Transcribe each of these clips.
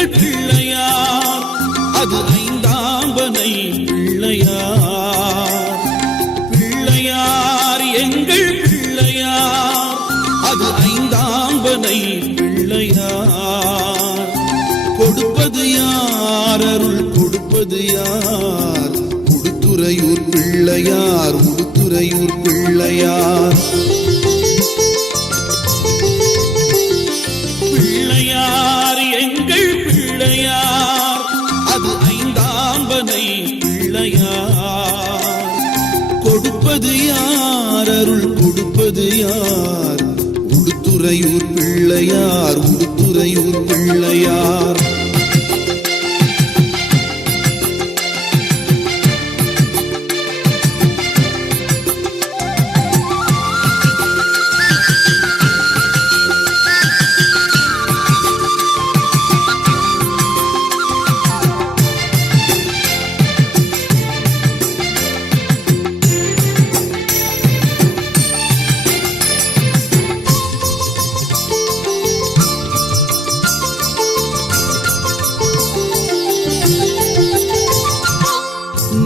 எங்கள் பிள்ளையார், அது ஐந்தாம்பனை பிள்ளையார். பிள்ளையார் எங்கள் பிள்ளையார், அது ஐந்தாம்பனை பிள்ளையார். கொடுப்பது யார், அருள் கொடுப்பது யார்? உடுத்துறையூர் பிள்ளையார், உடுத்துறையூர் பிள்ளையார். பிள்ளையார் எங்கள் பிள்ளையார், அது ஐந்தாம்பனை பிள்ளையார். கொடுப்பது யார், அருள் கொடுப்பது யார்? உடுத்துறையூர் பிள்ளையார், உடுத்துறையூர் பிள்ளையார்.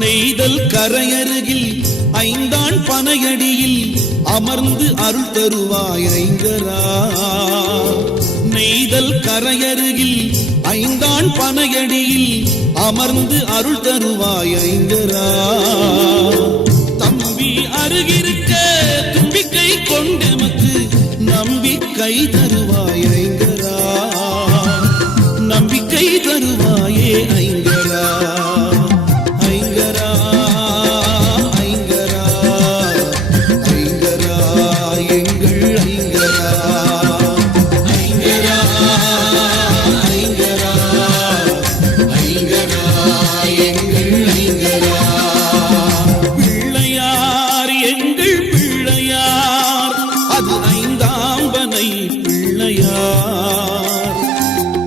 நெய்தல் கரையருகில் ஐந்தான் பனையடியில் அமர்ந்து அருள் தருவாய் ஐங்கரா. நெய்தல் கரையருகில் ஐந்தான் பனையடியில் அமர்ந்து அருள் தருவாய் ஐங்கரா. தம்பி அருகிருக்க தும்பிக்கை கொண்டெமக்கு நம்பிக்கை தருவாய் ஐங்கரா. நம்பிக்கை தருவாயே ஐங்கரா.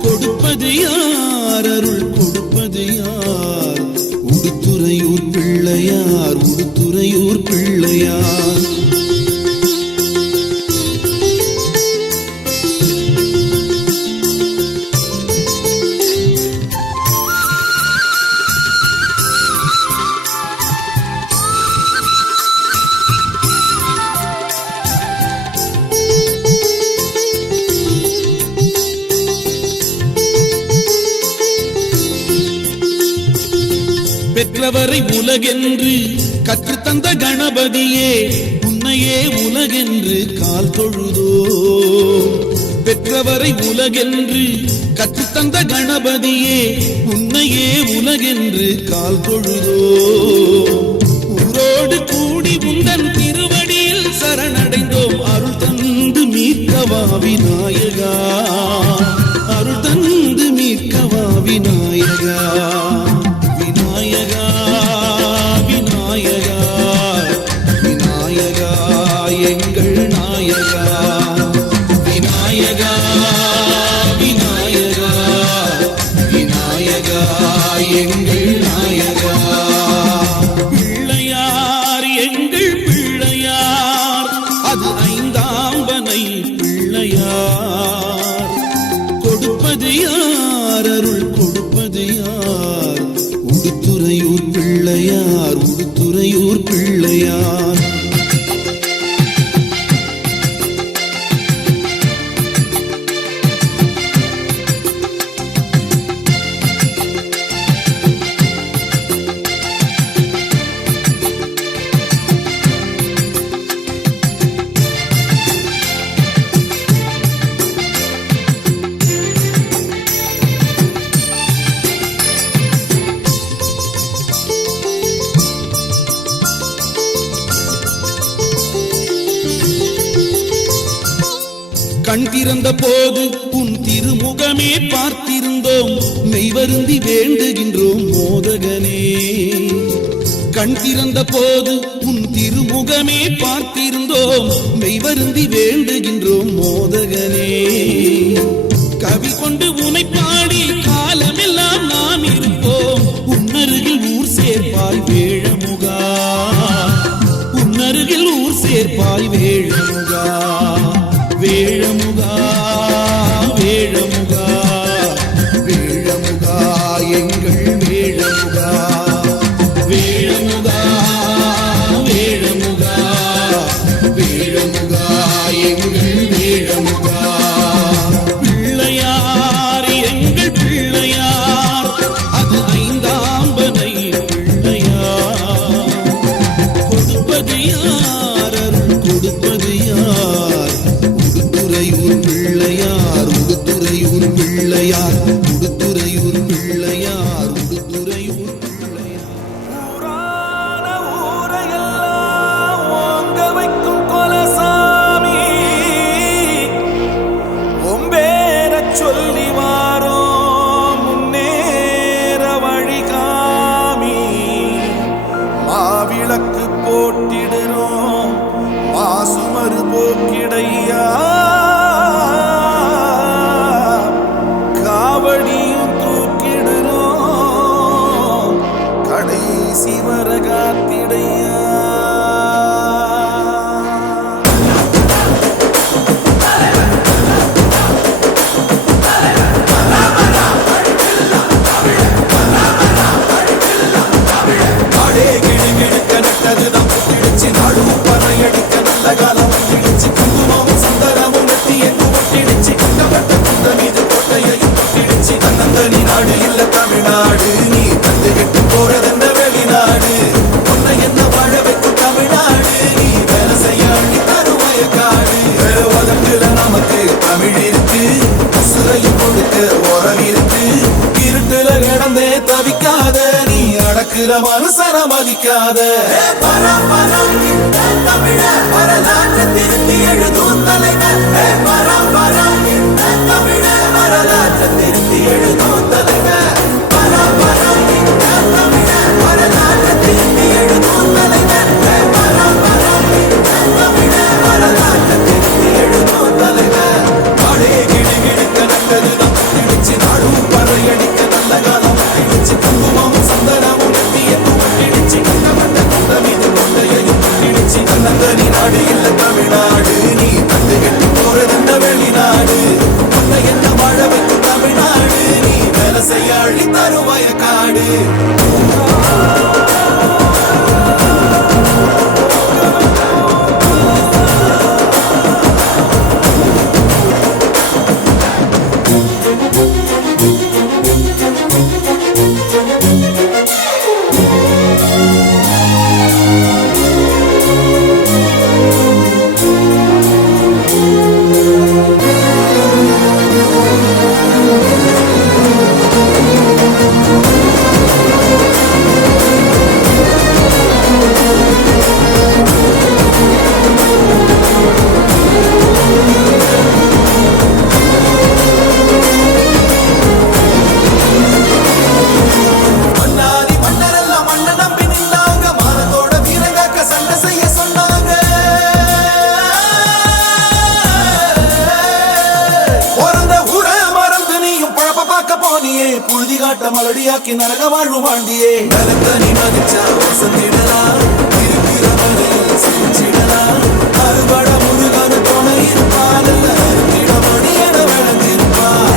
கொடுப்பது யார், அருள் கொடுப்பது யார்? உடுத்துறையூர் பிள்ளையார், உடுத்துறையூர் பிள்ளையார். பெற்றவரை உலகென்று கற்றுத்தந்த கணபதியே, உன்னையே உலகென்று கால் தொழுதோ. பெற்றவரை உலகென்று கற்றுத்தந்த கணபதியே, உன்னையே உலகென்று கால் தொழுதோ. ஊரோடு கூடி உந்தன் திருவடியில் சரணடைந்தோம், அருள் தந்து மீட்கவா விநாயகா. அருள் தந்து மீட்கவா விநாயகா. எங்கள் நாயகா. பிள்ளையார் எங்கள் பிள்ளையார், அது ஐந்தாம்பனை பிள்ளையார். கொடுப்பது யார், அருள் கொடுப்பது யார்? உடுத்துறையூர் பிள்ளையார், உடுத்துறையூர் பிள்ளையார். கண் திறந்த போது உன் திருமுகமே பார்த்திருந்தோம், மெய்வருந்தி வேண்டுகின்றோம் மோதகனே. கண் திறந்த போது உன் திருமுகமே பார்த்திருந்தோம், மெய்வருந்தி வேண்டுகின்றோம் மோதகனே. கவி கொண்டு உனை பாடி காலமெல்லாம் நாம் இருப்போம், உன்னருகில் ஊர் சேர்ப்பாய் வேழமுகா. உன்னருகில் ஊர் சேர்ப்பாய் வேழமுகா. வேழமுகா வேழமுகா வேழ பிள்ளையார் உடுத்துறையூர் பிள்ளையார் உடுத்துறையூர் சொல்லி வாரோ முன்னேற வழிகாமி மாவிளக்கு போட்டிடுறோம் மாசுமறு போக்கிடையா காவடியும் தூக்கிடுறோம் கடைசி வரகாத்திடையா நாடு இல்ல தமிழ்நாடு நீ தந்து விட்டு போறதென்ன வெளிநாடு உன்னை என்ன வாழ வைக்கும் தமிழ்நாடு நீ வேலை செய்ய அள்ளி தருவாய காடு உதட்டுல நமக்கு தமிழ் இருக்கு உசுரையும் கொடுக்க உரம் இருக்கு இருட்டுல கிடந்தே தவிக்காத நீ அடக்குற மனுசன மதிக்காத தமிழ வரலாற்று திருத்தி எழுதும் தலைவர் தமிழ வரலாற்று திருத்தி எழுதும் தலைவர் தமிழ வரலாற்று திருத்தி எழுதும் தலைவர் தமிழ வரலாற்று திருத்தி எழுதும் தலைவர் நாடே கிடு கிடுக்க நல்லதுதான் புத்திடுச்சு நாடும் பறையடிக்க நல்ல காலம் புத்திடுச்சு குங்குமம் சந்தனமும் நெத்தியமும் புத்திடுச்சு கண்டப்பட்ட கூட்டம் இது கொண்டையையும் புத்திடுச்சு தன்னந்தனி நாடு இல்ல தமிழ்நாடு நீ தந்து கெட்டு போறதென்ன வெளிநாடு உன்னை என்ன வாழ வைக்கும் தமிழ்நாடு நீ வேலை செய்ய அள்ளி தருவாய காடு புழுதி காட்ட மலடியாக்கி நரக வாழ்வு வாழ்ந்தியே நலத்தனி மதிச்சா வசந்திடலாம் இருக்கிற வகையில் சிரிச்சிடலாம் அறுபட முருகன துணை இருப்பால் அறுத்திடமணி என விளைஞ்சிருப்பார்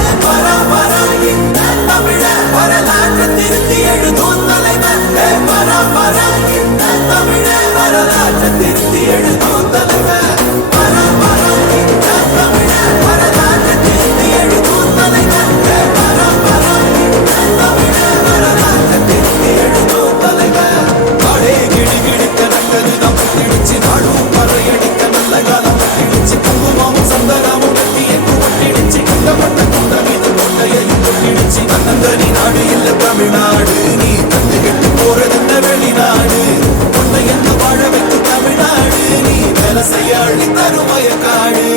தமிழ வரலாற்று திருத்தி எழுதும் தலைவர் தமிழ வரலாற்று திருத்தி எழுதும் தலைவர் தமிழ வரலாற்று திருத்தி எழுதும் தலைவர் நாடு இல்ல தமிழ்நாடு நீ தந்து கெட்டு போறதென்ன வெளிநாடு உன்னை என்ன வாழ வைக்கும் தமிழ்நாடு நீ வேலை செய்ய அள்ளி தருவாய காடு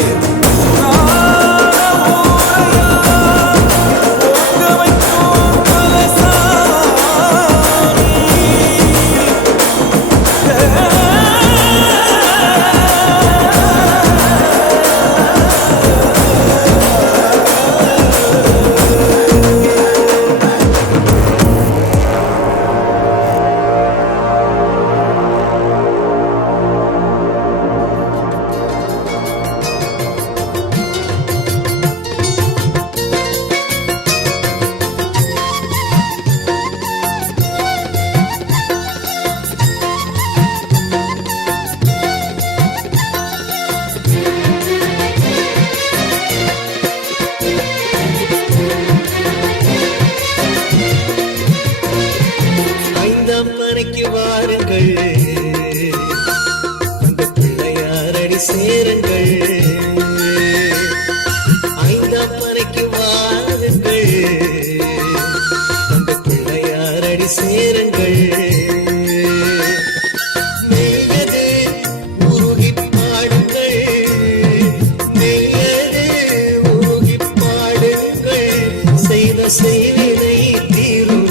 செய்வினை தீரும்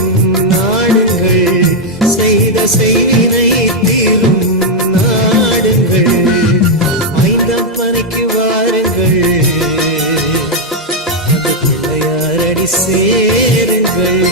நாடுங்கள், செய்த செய்வினை தீரும் நாடுங்கள். ஐந்தப்பனைக்கு வாருங்கள், அந்த பிள்ளையாரடி சேருங்கள்.